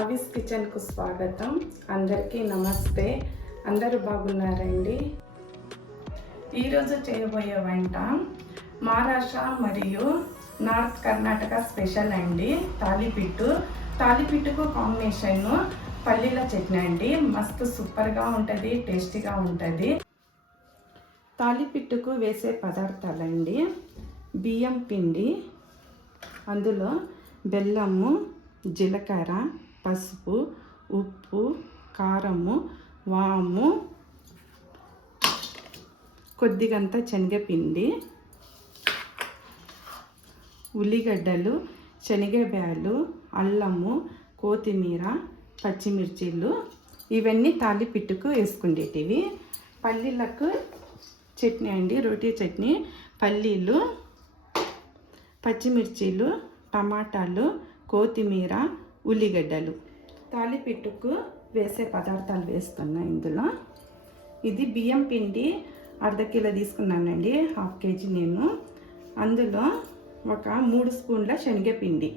అవిస్ కిచెన్కు స్వాగతం. అందరికీ నమస్తే. అందరూ బాగున్నారండి? ఈరోజు చేయబోయే వంట మహారాష్ట్ర మరియు నార్త్ కర్ణాటక స్పెషల్ అండి. తాలిపిట్టుకు కాంబినేషన్ పల్లీల చట్నీ అండి. మస్తు సూపర్గా ఉంటుంది, టేస్టీగా ఉంటుంది. తాలిపిట్టుకు వేసే పదార్థాలండి: బియ్యం పిండి, అందులో బెల్లము, జీలకర్ర, పసుపు, ఉప్పు, కారము, వాము, కొద్దిగంత శనగపిండి, ఉల్లిగడ్డలు, శనగబ్యాలు, అల్లము, కొత్తిమీర, పచ్చిమిర్చీలు ఇవన్నీ తాలిపిట్టుకు వేసుకునేటివి. పల్లీలకు చట్నీ అండి, రోటీ చట్నీ. పల్లీలు, పచ్చిమిర్చీలు, టమాటాలు, కొత్తిమీర, ఉల్లిగడ్డలు. తాలిపిట్టుకు వేసే పదార్థాలు వేస్తున్నా ఇందులో. ఇది బియ్యం పిండి అర్ధ కిలో తీసుకున్నానండి, హాఫ్ కేజీ నేను. అందులో ఒక 3 స్పూన్ల శనగపిండి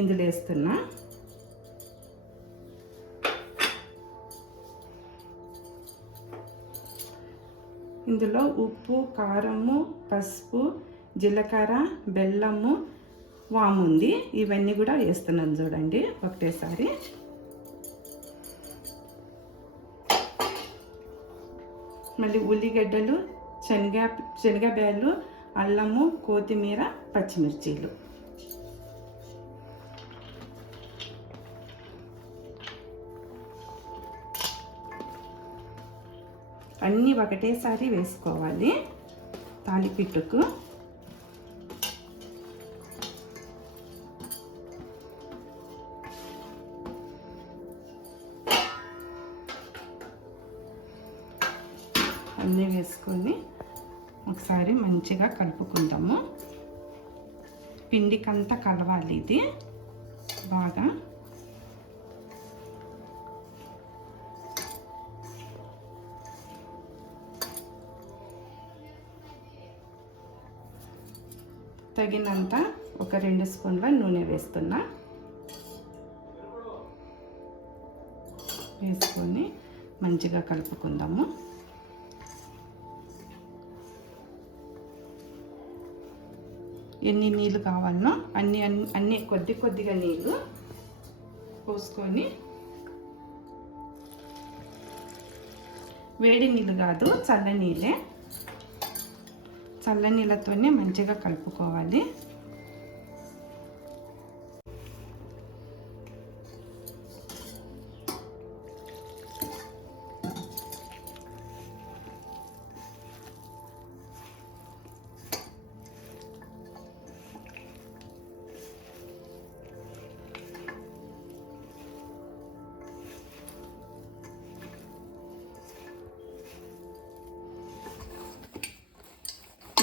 ఇందులో వేస్తున్నా. ఇందులో ఉప్పు, కారము, పసుపు, జీలకర్ర, బెల్లము, వాము ఉంది. ఇవన్నీ కూడా వేస్తున్నాను చూడండి ఒకటేసారి. మళ్ళీ ఉల్లిగడ్డలు, శనగబ్యాలు, అల్లము, కొత్తిమీర, పచ్చిమిర్చీలు. అన్నీ ఒకటేసారి వేసుకోవాలి తాలిపిట్టుకు. అన్నీ వేసుకొని ఒకసారి మంచిగా కలుపుకుందాము. పిండికంతా కలవాలి ఇది బాగా. తగినంత ఒక 2 స్పూన్ల నూనె వేస్తున్నా. వేసుకొని మంచిగా కలుపుకుందాము. ఎన్ని నీళ్ళు కావాలనో అన్ని కొద్దిగా నీళ్ళు పోసుకొని, వేడి నీళ్ళు కాదు, చల్ల నీళ్ళే. చల్ల నీళ్ళతోనే మంచిగా కలుపుకోవాలి.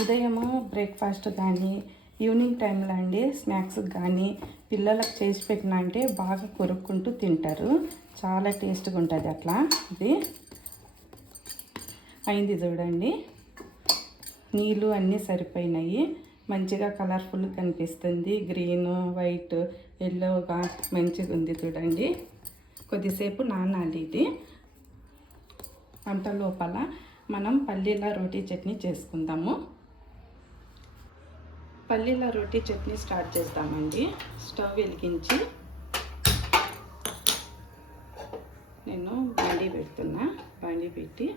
ఉదయము బ్రేక్ఫాస్ట్ కానీ, ఈవినింగ్ టైంలో అండి స్నాక్స్ కానీ పిల్లలకు చేసి పెట్టినా అంటే బాగా కొరుక్కుంటూ తింటారు. చాలా టేస్ట్గా ఉంటుంది అట్లా. ఇది అయింది చూడండి. నీళ్ళు అన్నీ సరిపోయినాయి. మంచిగా కలర్ఫుల్గా కనిపిస్తుంది. గ్రీను, వైట్, ఎల్లోగా మంచిగా ఉంది చూడండి. కొద్దిసేపు నానాలి ఇది. అంత లోపల మనం పల్లీల రోటీ చట్నీ చేసుకుందాము. పల్లీల రోటీ చట్నీ స్టార్ట్ చేద్దామండి. స్టవ్ వెలిగించి నేను బాండీ పెడుతున్నా. బాండీ పెట్టి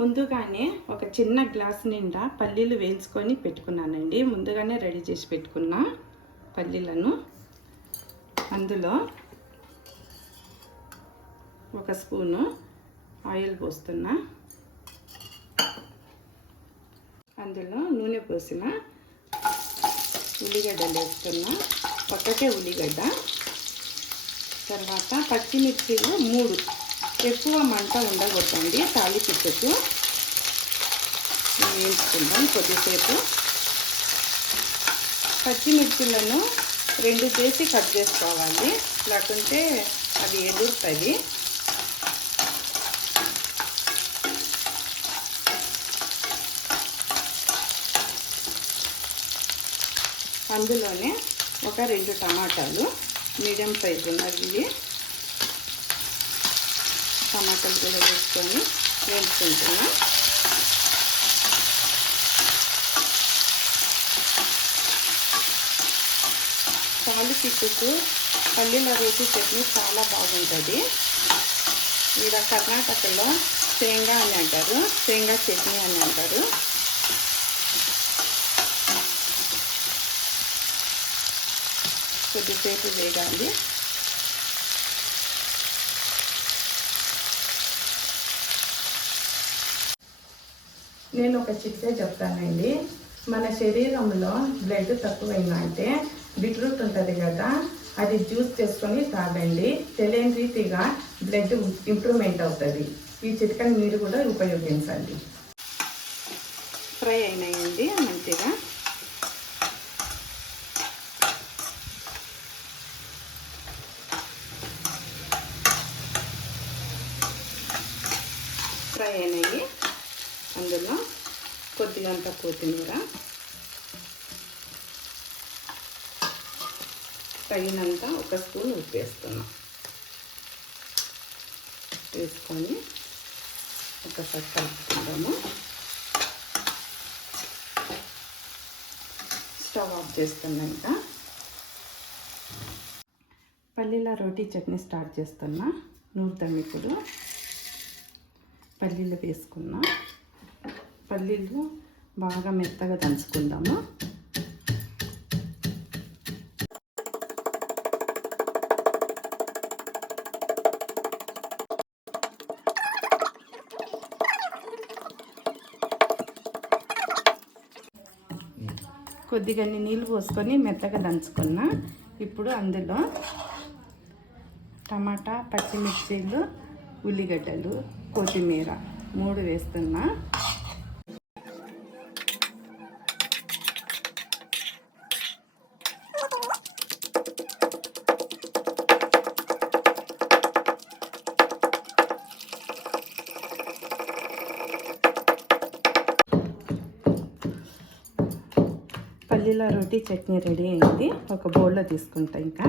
ముందుగానే ఒక చిన్న గ్లాస్ నిండా పల్లీలు వేయించుకొని పెట్టుకున్నానండి. ముందుగానే రెడీ చేసి పెట్టుకున్నా పల్లీలను. అందులో 1 స్పూను ఆయిల్ పోస్తున్నా. అందులో నూనె పోసిన ఉల్లిగడ్డలు వేస్తున్నా. ఒకటే ఉల్లిగడ్డ. తర్వాత పచ్చిమిర్చిలు 3. ఎక్కువ మంట ఉండకూడదండి తాలిపిట్టుకు. వేయించుకుందాం కొద్దిసేపు. పచ్చిమిర్చిలను 2 చేసి కట్ చేసుకోవాలి, లేకుంటే అది ఎదురుతుంది. అందులోనే ఒక 2 టమాటాలు మీడియం సైజు ఉన్నవి టమాటాలు కూడా వేసుకొని వేయించుకుంటున్నా. తాలిపిట్టుకు పల్లీల రోటి చట్నీ చాలా బాగుంటుంది. ఇక్కడ కర్ణాటకలో శేంగా అని అంటారు, శేంగా చట్నీ అని అంటారు. కొద్దిసేపు వేగాలి. నేను ఒక చిట్కా చెప్తానండి. మన శరీరంలో బ్లడ్ తక్కువైందంటే బీట్రూట్ ఉంటుంది కదా, అది జ్యూస్ చేసుకొని తాగండి. తెలియని రీతిగా బ్లడ్ ఇంప్రూవ్మెంట్ అవుతుంది. ఈ చిట్కాని మీరు కూడా ఉపయోగించండి. ఫ్రై అయినాయండి మంచిగా. ఫ్రై అయినాయి. అందులో కొద్దిగంత కొత్తిమీర, తగినంత ఒక స్పూన్ ఉప్పు వేస్తున్నాం. వేసుకొని ఒకసారి కలుపుకుందాము. స్టవ్ ఆఫ్ చేస్తున్నాక పల్లీల రోటీ చట్నీ స్టార్ట్ చేస్తున్నా. నూరుతాం. ఇప్పుడు పల్లీలు వేసుకున్నా. పల్లీలు బాగా మెత్తగా దంచుకుందాము. కొద్దిగా నీళ్ళు పోసుకొని మెత్తగా దంచుకున్నా. ఇప్పుడు అందులో టమాటా, పచ్చిమిర్చీలు, ఉల్లిగడ్డలు, కొత్తిమీర 3 వేస్తున్నా. పల్లీల రోటీ చట్నీ రెడీ అయింది. ఒక బౌల్లో తీసుకుంటా. ఇంకా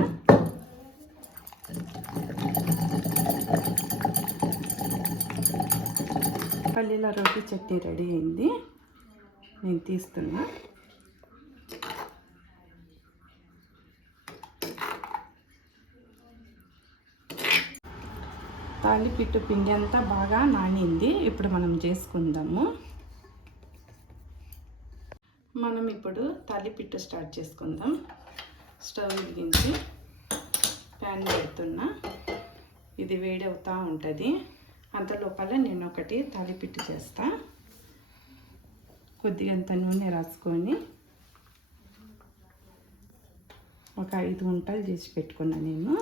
పల్లీల రోటీ చట్నీ రెడీ అయింది. నేను తీస్తున్నా. తాలిపిట్టు పిండి అంతా బాగా నానింది. ఇప్పుడు మనం చేసుకుందాము. మనం ఇప్పుడు తాలిపిట్టు స్టార్ట్ చేసుకుందాం. స్టవ్ వెలిగించి ప్యాన్ పెడుతున్నా. ఇది వేడవుతూ ఉంటుంది. అంతలోపల నేను ఒకటి తాలిపిట్టు చేస్తా. కొద్దిగంత నూనె రాసుకొని ఒక 5 గుంటలు చేసి పెట్టుకున్నా. నేను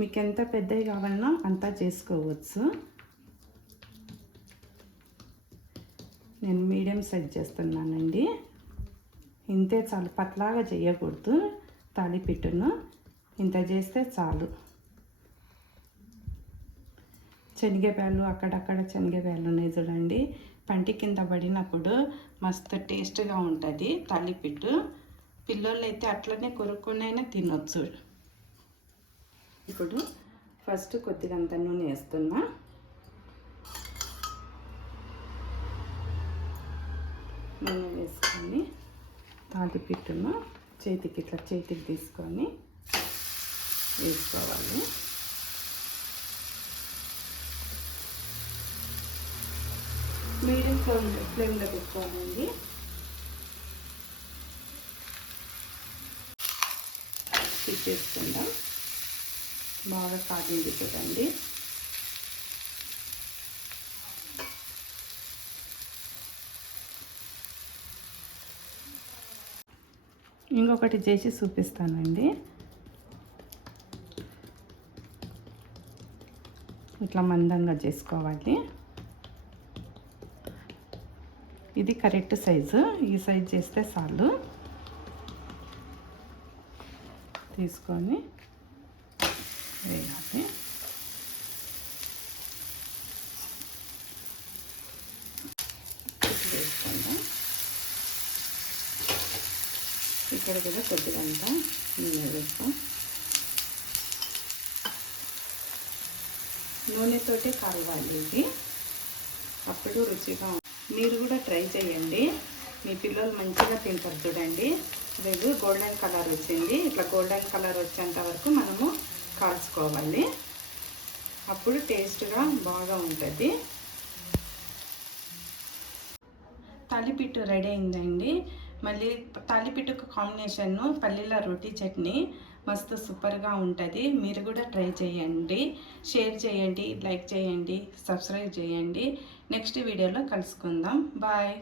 మీకు ఎంత పెద్దవి కావాలనో అంతా చేసుకోవచ్చు. నేను మీడియం సైజ్ చేస్తున్నానండి. ఇంతే చాలు. పట్లాగా చేయకూడదు. తాలిపిట్టును ఇంత చేస్తే చాలు. శనగపాలు అక్కడక్కడ శనగపాలు ఉన్నాయి చూడండి. పంటి కింద పడినప్పుడు మస్తు టేస్ట్గా ఉంటుంది తాలిపిట్టు. పిల్లలు అయితే అట్లనే కొరుక్కునైనా తినొచ్చు. ఇప్పుడు ఫస్ట్ కొద్దిగంత నూనె వేస్తున్నా. నూనె వేసుకొని తాలిపిట్టును చేతికి తీసుకొని వేసుకోవాలి. మీడియం ఫ్లేమ్లో పెట్టుకోవాలండి. తిప్పేసుకుందాం. బాగా కాగింది చూడండి. ఇంకొకటి చేసి చూపిస్తానండి. ఇట్లా మందంగా చేసుకోవాలి. ఇది కరెక్ట్ సైజు. ఈ సైజు చేస్తే చాలు. తీసుకొని వేయాలి. వేసుకుందాం. ఇక్కడ కూడా కొద్దిగంత నూనె వేస్తాం. నూనెతోటి కాలవాలి ఇది, అప్పుడు రుచిగా. మీరు కూడా ట్రై చేయండి, మీ పిల్లలు మంచిగా తింటారు. చూడండి ఇది గోల్డెన్ కలర్ వచ్చింది. ఇట్లా గోల్డెన్ కలర్ వచ్చేంత వరకు మనము కాల్చుకోవాలి, అప్పుడు టేస్ట్గా బాగా ఉంటుంది. తాలిపిట్టు రెడీ అయిందండి. మళ్ళీ తాలిపిట్టుకు కాంబినేషన్ను పల్లీల రోటీ చట్నీ మస్తు సూపర్గా ఉంటుంది. మీరు కూడా ట్రై చేయండి, షేర్ చేయండి, లైక్ చేయండి, సబ్స్క్రైబ్ చేయండి. నెక్స్ట్ వీడియోలో కలుసుకుందాం. బాయ్.